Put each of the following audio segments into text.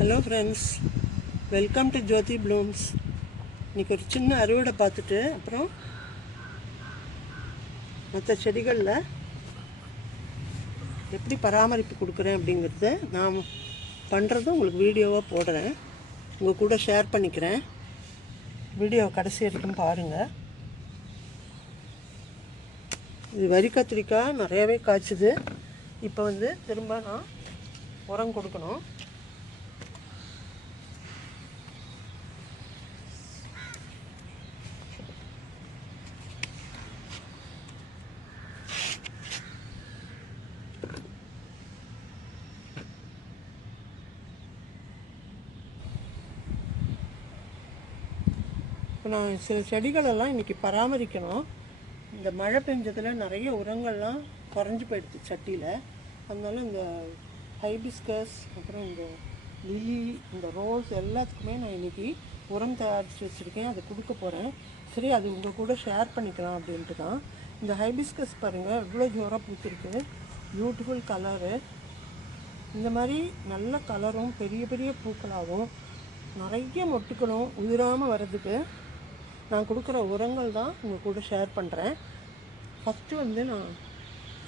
Hello friends, welcome to Jothi blooms. இன்றைக்கி ஒரு சின்ன அறுவடை பார்த்துட்டு அப்புறம் மற்ற செடிகளில் எப்படி பராமரிப்பு கொடுக்குறேன் அப்படிங்கிறது நான் பண்ணுறதும் உங்களுக்கு வீடியோவாக போடுறேன், உங்கள் கூட ஷேர் பண்ணிக்கிறேன். வீடியோ கடைசி வரைக்கும் பாருங்கள். இது வரி கத்திரிக்காய் நிறையவே காய்ச்சுது. இப்போ திரும்ப நான் உரம் கொடுக்கணும். இப்போ நான் சில செடிகளெல்லாம் இன்றைக்கி பராமரிக்கணும். இந்த மழை பெஞ்சதில் நிறைய உரங்கள்லாம் குறைஞ்சி போயிடுது சட்டியில். அதனால இந்த ஹைபிஸ்கஸ், அப்புறம் இந்த லிலி, இந்த ரோஸ் எல்லாத்துக்குமே நான் இன்றைக்கி உரம் தயாரித்து வச்சுருக்கேன். அதை கொடுக்க போகிறேன். சரி, அது உங்கள் கூட ஷேர் பண்ணிக்கலாம் அப்படின்ட்டு தான். இந்த ஹைபிஸ்கஸ் பாருங்கள், எவ்வளோ ஜோராக பூத்திருக்கு. Beautiful colour. இந்த மாதிரி நல்ல கலரும் பெரிய பெரிய பூக்களாகவும் நிறைய மொட்டுக்களும் உதிராமல் வர்றதுக்கு நான் கொடுக்குற உரங்கள் தான் உங்கள் கூட ஷேர் பண்ணுறேன். ஃபஸ்ட்டு நான்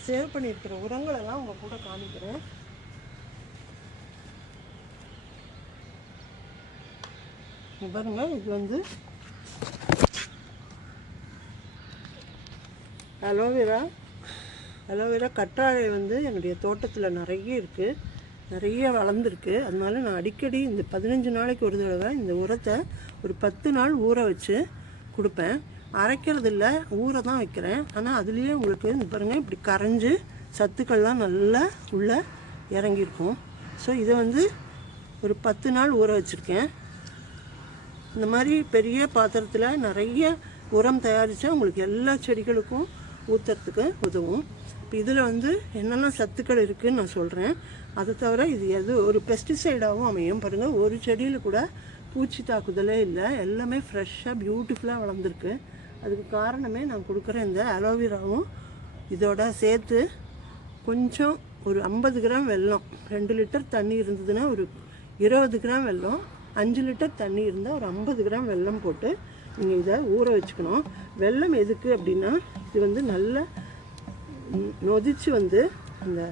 சேவ் பண்ணியிருக்கிற உரங்களெல்லாம் உங்கள் கூட காமிக்கிறேன். பாருங்க, இது அலோவேரா கற்றாழை என்னுடைய தோட்டத்தில் நிறைய இருக்குது, நிறைய வளர்ந்துருக்கு. அதனால நான் அடிக்கடி இந்த 15 நாளைக்கு ஒரு தடவை இந்த உரத்தை ஒரு 10 நாள் ஊற வச்சு கொடுப்பேன். அரைக்கிறதில்ல, ஊற தான் வைக்கிறேன். ஆனால் அதுலேயே உங்களுக்கு இந்த பாருங்கள், இப்படி கரைஞ்சி சத்துக்கள்லாம் நல்லா உள்ளே இறங்கியிருக்கும். ஸோ இதை ஒரு 10 நாள் ஊற வச்சுருக்கேன். இந்த மாதிரி பெரிய பாத்திரத்தில் நிறைய உரம் தயாரித்தா உங்களுக்கு எல்லா செடிகளுக்கும் ஊற்றுறதுக்கு உதவும். இப்போ இதில் என்னென்ன சத்துக்கள் இருக்குதுன்னு நான் சொல்கிறேன். அதை தவிர இது ஒரு பெஸ்டிசைடாகவும் அமையும். பாருங்கள், ஒரு செடியில் கூட பூச்சி தாக்குதலே இல்லை, எல்லாமே ஃப்ரெஷ்ஷாக பியூட்டிஃபுல்லாக வளர்ந்துருக்கு. அதுக்கு காரணமே நான் கொடுக்குற இந்த அலோவேராவும் இதோட சேர்த்து கொஞ்சம் ஒரு 50 கிராம் வெல்லம், 2 லிட்டர் தண்ணி இருந்ததுன்னா ஒரு 20 கிராம் வெல்லம், 5 லிட்டர் தண்ணி இருந்தால் ஒரு 50 கிராம் வெல்லம் போட்டு நீங்கள் இதை ஊற வச்சுக்கணும். வெல்லம் எதுக்கு அப்படின்னா, இது நல்லா நொதிச்சு அந்த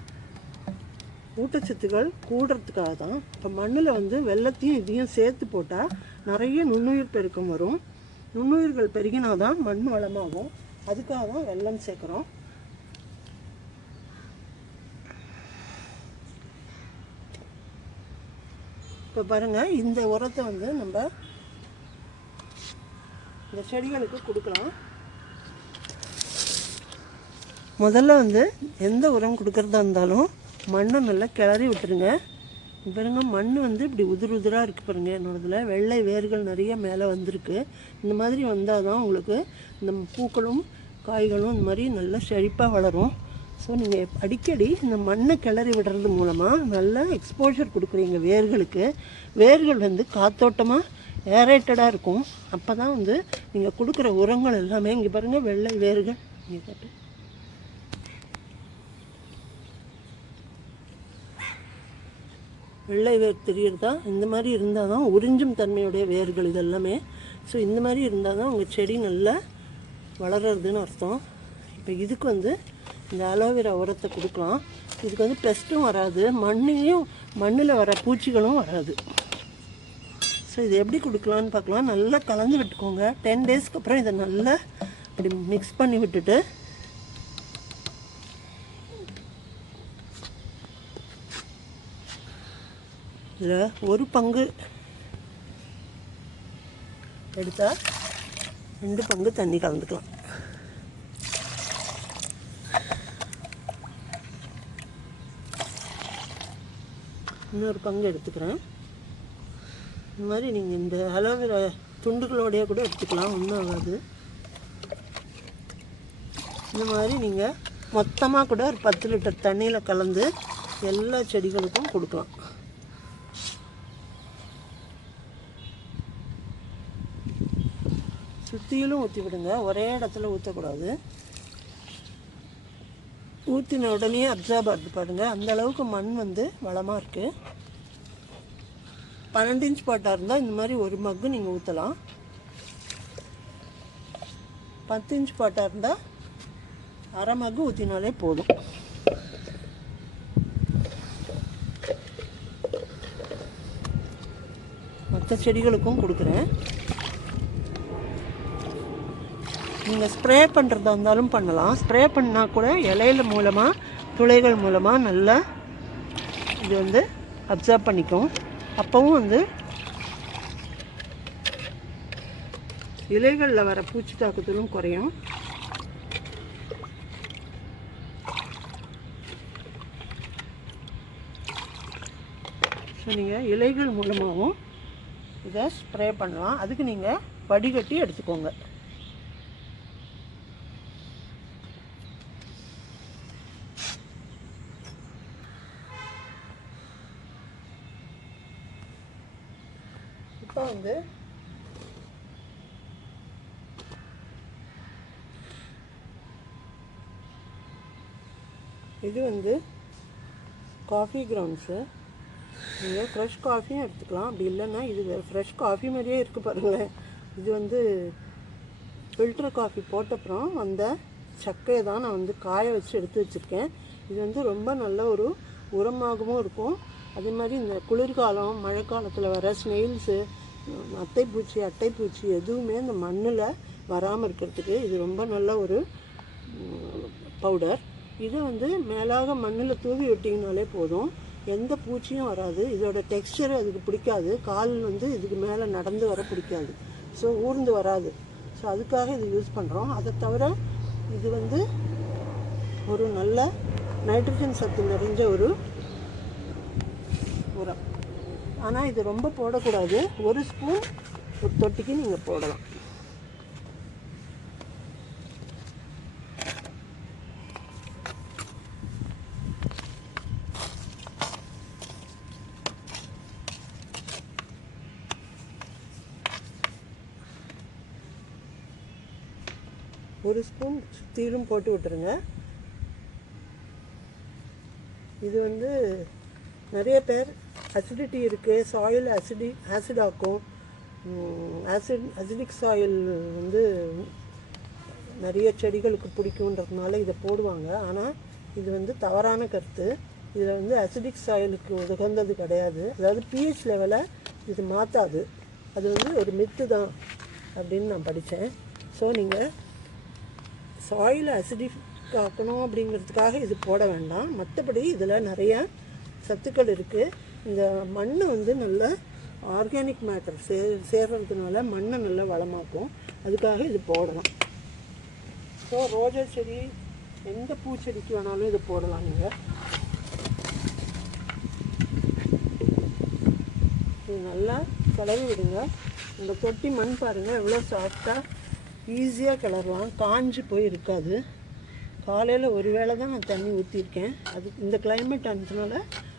ஊட்டச்சத்துக்கள் கூடுறதுக்காக தான். இப்போ மண்ணில் வெல்லத்தையும் இதையும் சேர்த்து போட்டால் நிறைய நுண்ணுயிர் பெருக்கம் வரும். நுண்ணுயிர்கள் பெருகினா தான் மண் வளமாகும். அதுக்காக தான் வெல்லம் சேர்க்குறோம். இப்போ பாருங்கள், இந்த உரத்தை நம்ம இந்த செடிகளுக்கு கொடுக்கலாம். முதல்ல எந்த உரம் கொடுக்குறதா இருந்தாலும் மண்ணை நல்லா கிளறி விட்டுருங்க. பாருங்க, மண் இப்படி உதிராக இருக்குது பாருங்கள். என்னோடதில் வெள்ளை வேர்கள் நிறைய மேலே வந்திருக்கு. இந்த மாதிரி வந்தால் தான் உங்களுக்கு இந்த பூக்களும் காய்களும் இந்த மாதிரி நல்லா செழிப்பாக வளரும். ஸோ நீங்கள் அடிக்கடி இந்த மண்ணை கிளறி விடுறது மூலமாக நல்லா எக்ஸ்போஷர் கொடுக்குறீங்க வேர்களுக்கு. வேர்கள் காத்தோட்டமாக ஏரேட்டடாக இருக்கும். அப்போ தான் நீங்கள் கொடுக்குற உரங்கள் எல்லாமே, இங்கே பாருங்கள், வெள்ளை வேர்கள் இங்கே காட்டு, வெள்ளை வேர் தெரியுறதா? இந்த மாதிரி இருந்தால் தான் உறிஞ்சும் தன்மையுடைய வேர்கள் இதெல்லாமே. ஸோ இந்த மாதிரி இருந்தால் தான் உங்கள் செடி நல்லா வளர்கிறதுன்னு அர்த்தம். இப்போ இதுக்கு இந்த அலோவேரா உரத்தை கொடுக்கலாம். இதுக்கு பெஸ்ட்டும் வராது, மண்ணில் வர பூச்சிகளும் வராது. ஸோ இதை எப்படி கொடுக்கலான்னு பார்க்கலாம். நல்லா கலந்து விட்டுக்கோங்க. 10 டேஸ்க்கு அப்புறம் இதை நல்லா இப்படி மிக்ஸ் பண்ணி விட்டுட்டு இதில் ஒரு பங்கு எடுத்தால் 2 பங்கு தண்ணி கலந்துக்கலாம். இன்னொரு பங்கு எடுத்துக்கிறேன். இந்த மாதிரி நீங்கள் இந்த அலோவேரா துண்டுகளோடையே கூட எடுத்துக்கலாம், ஒன்றும் ஆகாது. இந்த மாதிரி நீங்கள் மொத்தமாக கூட ஒரு 10 லிட்டர் தண்ணியில் கலந்து எல்லா செடிகளுக்கும் கொடுக்கலாம். சுற்றிலும் ஊற்றி விடுங்க, ஒரே இடத்துல ஊற்றக்கூடாது. ஊற்றின உடனே அப்சார்ப் ஆகுது பாருங்கள். அந்த அளவுக்கு மண் வளமாக இருக்குது. 12 இன்ச் பாட்டாக இருந்தால் இந்த மாதிரி ஒரு மக்கு நீங்கள் ஊற்றலாம். 10 இன்ச் பாட்டாக இருந்தால் அரை மக்கு ஊற்றினாலே போதும். மற்ற செடிகளுக்கும் கொடுக்குறேன். நீங்கள் ஸ்ப்ரே பண்ணுறதா இருந்தாலும் பண்ணலாம். ஸ்ப்ரே பண்ணால் கூட இலையில மூலமாக துளைகள் மூலமாக நல்லா இது வந்து அப்சர்வ் பண்ணிக்கும். அப்போவும் இலைகளில் வர பூச்சி தாக்குதலும் குறையும். ஸோ நீங்கள் இலைகள் மூலமாகவும் இதை ஸ்ப்ரே பண்ணலாம். அதுக்கு நீங்கள் வடிகட்டி எடுத்துக்கோங்க. இப்போ இது காஃபி கிரவுண்ட்ஸு. நீங்கள் ஃப்ரெஷ் காஃபியும் எடுத்துக்கலாம். அப்படி இல்லைன்னா இது ஃப்ரெஷ் காஃபி மாதிரியே இருக்குது பாருங்களேன். இது ஃபில்டர் காஃபி போட்டப்புறம் வந்த சக்கையை தான் நான் காய வச்சு எடுத்து வச்சுருக்கேன். இது ரொம்ப நல்ல ஒரு உரமாகவும் இருக்கும். அதே மாதிரி இந்த குளிர்காலம் மழைக்காலத்தில் வர ஸ்னெயில்ஸு, அட்டைப்பூச்சி எதுவுமே இந்த மண்ணில் வராமல் இருக்கிறதுக்கு இது ரொம்ப நல்ல ஒரு பவுடர். இது மேலாக மண்ணில் தூவி விட்டிங்கனாலே போதும், எந்த பூச்சியும் வராது. இதோட டெக்ஸ்சர் அதுக்கு பிடிக்காது. கால் இதுக்கு மேலே நடந்து வர பிடிக்காது. ஸோ ஊர்ந்து வராது. ஸோ அதுக்காக இது யூஸ் பண்ணுறோம். அதை தவிர இது ஒரு நல்ல நைட்ரஜன் சத்து நிறைஞ்ச ஒரு உரம். ஆனால் இது ரொம்ப போடக்கூடாது. ஒரு ஸ்பூன் ஒரு தொட்டிக்கு நீங்கள் போடலாம். ஒரு ஸ்பூன் சுற்றிலும் போட்டு விட்டுருங்க. இது நிறைய பேர் அசிடிட்டி இருக்குது, சாயில் ஆசிட் ஆக்கும், அசிடிக் சாயில் நிறைய செடிகளுக்கு பிடிக்குன்றதுனால இதை போடுவாங்க. ஆனால் இது தவறான கருத்து. இதில் அசிடிக் சாயிலுக்கு உகந்தது கிடையாது. அதாவது pH லெவலை இது மாற்றாது. அது ஒரு மித்து தான் அப்படின்னு நான் படித்தேன். ஸோ நீங்கள் சாயில் அசிடிக் ஆக்கணும் அப்படிங்கிறதுக்காக இது போட வேண்டாம். மற்றபடி இதில் நிறைய சத்துக்கள் இருக்குது. இந்த மண் நல்ல ஆர்கானிக் மேட்டர் சேர்றதுனால மண்ணை நல்லா வளமாக்கும். அதுக்காக இது போடலாம். ஸோ ரோஜா செடி, எந்த பூச்செடிக்கு வேணாலும் இது போடலாம். நீங்கள் இது நல்லா கிளறி விடுங்க. இந்த தொட்டி மண் பாருங்கள் எவ்வளோ சாஃப்டாக ஈஸியாக கிளறலாம். காஞ்சி போய் இருக்காது. காலையில் ஒரு வேளை தான் நான் தண்ணி ஊற்றிருக்கேன். அது இந்த கிளைமேட் ஆனதுனால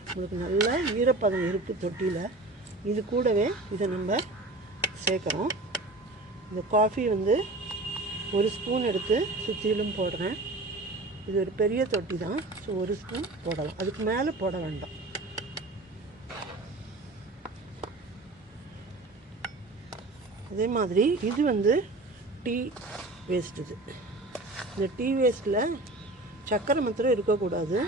உங்களுக்கு நல்ல ஈரப்பதம் இருக்குது தொட்டியில். இது கூடவே இதை நம்ம சேர்க்குறோம். இந்த காஃபி ஒரு ஸ்பூன் எடுத்து சுற்றிலும் போடுறேன். இது ஒரு பெரிய தொட்டி தான். ஸோ ஒரு ஸ்பூன் போடலாம். அதுக்கு மேலே போட வேண்டாம். அதே மாதிரி இது டீ வேஸ்ட். இந்த டீ வேஸ்ட்டில் சக்கரை மாத்திரம் இருக்கக்கூடாது.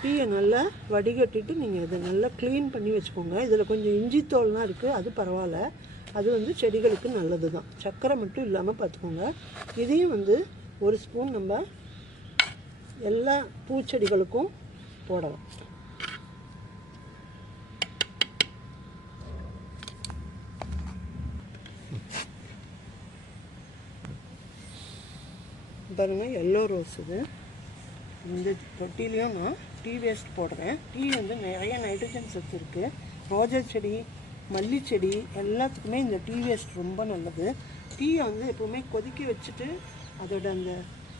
டீயை நல்லா வடிகட்டிட்டு நீங்கள் இதை நல்லா க்ளீன் பண்ணி வச்சுக்கோங்க. இதில் கொஞ்சம் இஞ்சி தோல்லாம் இருக்குது, அது பரவாயில்ல. அது செடிகளுக்கு நல்லது தான். சக்கரை மட்டும் இல்லாமல் பார்த்துக்கோங்க. இதையும் ஒரு ஸ்பூன் நம்ம எல்லா பூச்செடிகளுக்கும் போடலாம். பாருங்கள், எல்லோ ரோஸ். இந்த தொட்டிலையும் நான் டீ வேஸ்ட் போடுறேன். டீ நிறைய நைட்ரஜன் சத்து இருக்குது. ரோஜா செடி, மல்லி செடி எல்லாத்துக்குமே இந்த டீ வேஸ்ட் ரொம்ப நல்லது. டீயை எப்போவுமே கொதிக்க வச்சுட்டு அதோட அந்த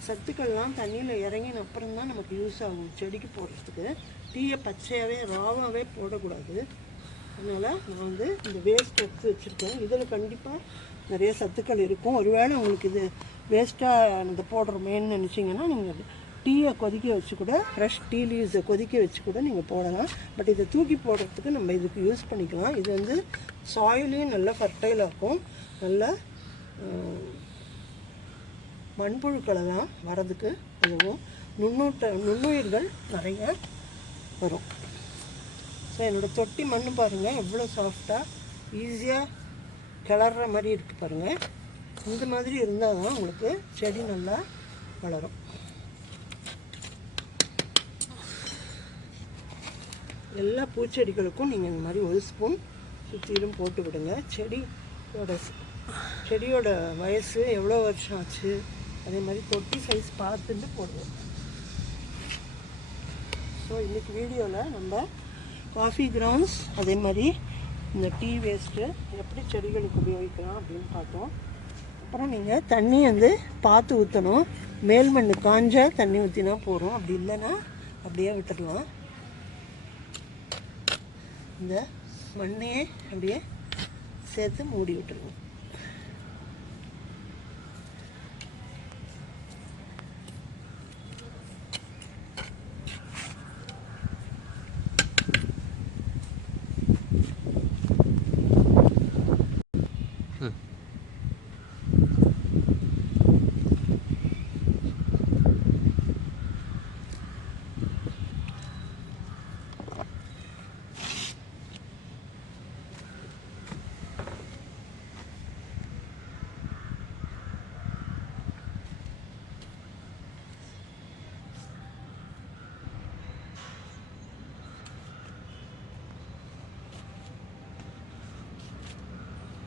சத்துக்கள்லாம் தண்ணியில் இறங்கின அப்புறம் தான் நமக்கு யூஸ் ஆகும் செடிக்கு போடுறதுக்கு. டீயை பச்சையாகவே ராவாகவே போடக்கூடாது. அதனால் நான் இந்த வேஸ்ட் எடுத்து வச்சுருக்கேன். இதில் கண்டிப்பாக நிறைய சத்துக்கள் இருக்கும். ஒருவேளை உங்களுக்கு இது வேஸ்ட்டாக இதை போடுறோமேன்னு நினச்சிங்கன்னா நீங்கள் டீயை கொதிக்க வச்சு கூட ஃப்ரெஷ் டீ லீவ்ஸை கொதிக்க வச்சு கூட நீங்கள் போடலாம். பட் இதை தூக்கி போடுறதுக்கு நம்ம இதுக்கு யூஸ் பண்ணிக்கலாம். இது வந்து சாயிலையும் நல்லா ஃபர்டைலாக இருக்கும். நல்லா மண்புழுக்களெல்லாம் வரதுக்கு உதவும். நுண்ணுயிர்கள் நிறைய வரும். ஸோ என்னோடய தொட்டி மண் பாருங்கள் எவ்வளோ சாஃப்டாக ஈஸியாக கிளற மாதிரி இருக்குது பாருங்கள். இந்த மாதிரி இருந்தால் தான் உங்களுக்கு செடி நல்லா வளரும். எல்லா பூச்செடிகளுக்கும் நீங்கள் இந்த மாதிரி ஒரு ஸ்பூன் சுற்றிலும் போட்டு விடுங்க. செடியோட வயசு எவ்வளோ வருஷம் ஆச்சு, அதே மாதிரி தொட்டி சைஸ் பார்த்துட்டு போடுவோம். ஸோ இன்றைக்கி வீடியோவில் நம்ம காஃபி கிரவுண்ட்ஸ் அதே மாதிரி இந்த டீ வேஸ்ட்டு எப்படி செடிகளுக்கு உபயோகிக்கலாம் அப்படின்னு பார்த்தோம். அப்புறம் நீங்கள் தண்ணி வந்து பார்த்து ஊற்றணும். மேல் மண் காஞ்சா தண்ணி ஊற்றினா போகிறோம், அப்படி இல்லைன்னா அப்படியே விட்டுடலாம். இந்த மண்ணையே அப்படியே சேர்த்து மூடி விட்டுருவோம்.